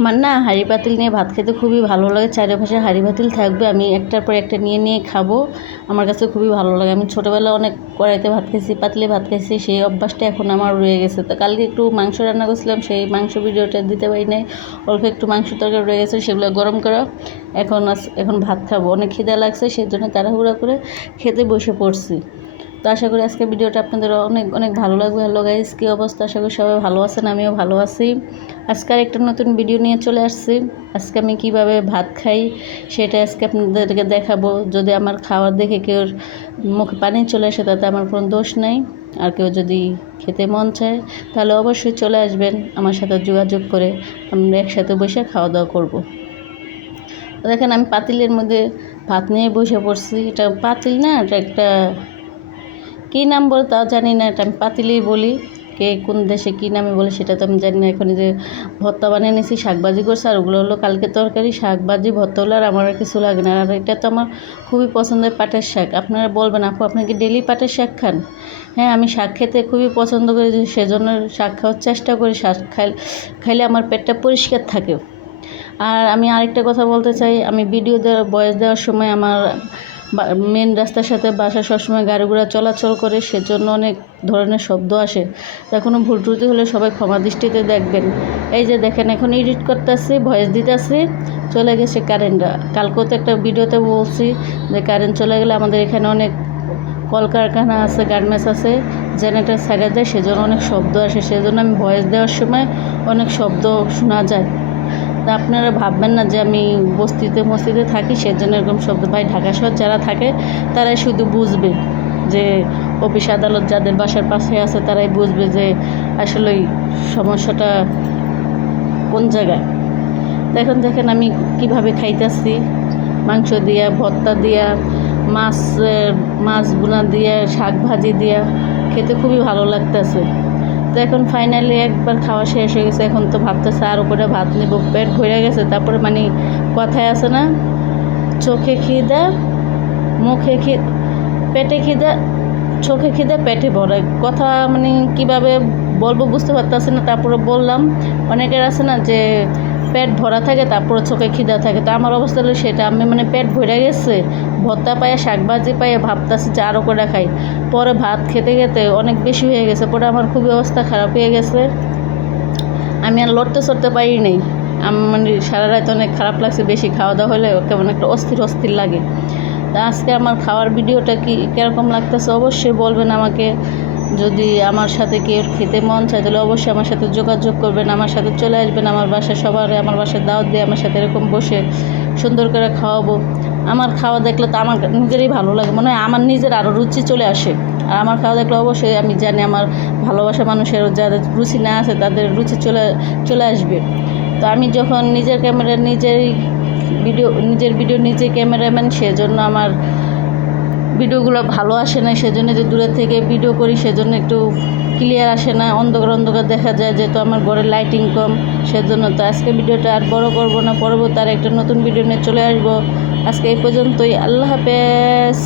আমার না হাঁড়ি পাতিল নিয়ে ভাত খেতে খুবই ভালো লাগে। চারিপাশে হাঁড়ি পাতিল থাকবে, আমি একটার পর একটা নিয়ে নিয়ে খাবো। আমার কাছে খুবই ভালো লাগে। আমি ছোটোবেলায় অনেক কড়াইতে ভাত খেয়েছি, পাতিলে ভাত খেয়েছি, সেই অভ্যাসটা এখন আমার রয়ে গেছে। তো কালকে একটু মাংস রান্না করছিলাম, সেই মাংস ভিডিওটা দিতে পারি নাই। অল্প একটু মাংস তরকারি রয়ে গেছে, সেগুলো গরম করা। এখন ভাত খাবো, অনেক খিদা লাগছে, সেই জন্য তাড়াহুড়া করে খেতে বসে পড়ছি। তো আশা করি আজকে ভিডিওটা আপনাদের অনেক অনেক ভালো লাগবে। হ্যালো গাইস, কী অবস্থা? আশা করি সবাই ভালো আছেন, আমিও ভালো আছি। আজকে একটা নতুন ভিডিও নিয়ে চলে আসছি। আজকে আমি কিভাবে ভাত খাই সেটা আজকে আপনাদেরকে দেখাবো। যদি আমার খাওয়ার দেখে কেউ মুখে পানি চলে আসে তাতে আমার কোনো দোষ নাই। আর কেউ যদি খেতে মন চায় তাহলে অবশ্যই চলে আসবেন আমার সাথে যোগাযোগ করে, আমরা একসাথে বসে খাওয়া দাওয়া করবো। দেখেন আমি পাতিলের মধ্যে ভাত নিয়ে বসে পড়ছি। এটা পাতিল না, এটা একটা কী নাম বলে তাও জানি না, এটা আমি পাতিলেই বলি। কে কোন দেশে কী নামে বলে সেটা তো আমি জানি না। এখন যে ভর্তা বানিয়ে নিয়েছি, শাকভাজি করছে, আর ওগুলো হলো কালকে তরকারি। শাকভাজি ভর্তা হলো, আর আমার আর কিছু লাগে না। আর এটা তো আমার খুবই পছন্দের পাটের শাক। আপনারা বলবেন আপু আপনি কি ডেলি পাটের শাক খান? হ্যাঁ, আমি শাক খেতে খুবই পছন্দ করি, সেজন্য শাক খাওয়ার চেষ্টা করি। শাক খাইলে আমার পেটটা পরিষ্কার থাকে। আর আমি আরেকটা কথা বলতে চাই, আমি ভিডিও ভয়েস দেওয়ার সময় আমার মেন রাস্তার সাথে বাসা সবসময় গাড়ি ঘোড়া চলাচল করে, সেজন্য অনেক ধরনের শব্দ আসে। তা কোনো ভুল ত্রুটি হলে সবাই ক্ষমা দৃষ্টিতে দেখবেন। এই যে দেখেন, এখন এডিট করতেছি, ভয়েস দিতেছি, চলে গেছে কারেন্টটা। কালকেও তো একটা ভিডিওতে বলছি যে কারেন্ট চলে গেলে আমাদের এখানে অনেক কলকারখানা আছে, গার্মেন্টস আছে, জেনারেটর ছাড়া যায়, সেজন্য অনেক শব্দ আসে। সেজন্য আমি ভয়েস দেওয়ার সময় অনেক শব্দ শোনা যায়। তা আপনারা ভাববেন না যে আমি মস্তিতে থাকি সেজন্য এরকম শব্দ পাই। ঢাকা শহর যারা থাকে তারাই শুধু বুঝবে, যে অফিস আদালত যাদের বাসার পাশে আছে তারাই বুঝবে যে আসলে সমস্যাটা কোন জায়গায়। দেখেন আমি কিভাবে খাইতেছি, মাংস দিয়া, ভর্তা দিয়া, মাছ বোনা দিয়া, শাক ভাজি দিয়া খেতে খুবই ভালো লাগতেছে। তো এখন ফাইনালি একবার খাওয়া শেষ হয়ে গেছে। এখন তো ভাবতেছে আর উপরে ভাত নেব, পেট ভরে গেছে। তারপরে মানে কথায় আছে না, চোখে খিদা, পেটে খিদা, চোখে খিদা, পেটে ভরে। কথা মানে কীভাবে বলবো বুঝতে পারতেছি না। তারপরে বললাম, অনেকের আছে না যে পেট ভরা থাকে তারপরে চোখে খিদা থাকে। তো আমার অবস্থা হলো সেটা, আমি মানে পেট ভরে গেছে, ভর্তা পাইয়া শাকভাজি পাইয়া ভাবতেছি যে আরও করে খাই। পরে ভাত খেতে খেতে অনেক বেশি হয়ে গেছে, পরে আমার খুবই অবস্থা খারাপ হয়ে গেছে। আমি আর লড়তে চড়তে পারি নাই। মানে সারা রাত অনেক খারাপ লাগছে, বেশি খাওয়া দাওয়া হলে কেমন একটা অস্থির লাগে। তা আজকে আমার খাওয়ার ভিডিওটা কীরকম লাগতেছে অবশ্যই বলবেন আমাকে। যদি আমার সাথে কেউ খেতে মন চায় তাহলে অবশ্যই আমার সাথে যোগাযোগ করবেন, আমার সাথে চলে আসবেন আমার বাসায়। সবার আমার বাসায় দাওয়াত দিয়ে আমার সাথে এরকম বসে সুন্দর করে খাওয়াবো। আমার খাওয়া দেখলে তো আমার নিজেরই ভালো লাগে, মনে হয় আমার নিজের আরও রুচি চলে আসে। আর আমার খাওয়া দেখলে অবশ্যই আমি জানি আমার ভালোবাসা মানুষের যাদের রুচি না আছে তাদের রুচি চলে আসবে। তো আমি যখন নিজের ভিডিও নিজে ক্যামেরাম্যান, সেজন্য আমার ভিডিওগুলো ভালো আসে না। সেজন্য যে দূরের থেকে ভিডিও করি সেজন্য একটু ক্লিয়ার আসে না, অন্ধকার দেখা যায়, যেহেতু আমার ঘরের লাইটিং কম সেজন্য। তো আজকে ভিডিওটা আর বড় করব না, পরবর্তী আর একটা নতুন ভিডিও নিয়ে চলে আসবো। আজকে এই পর্যন্তই, আল্লাহ হাফেজ।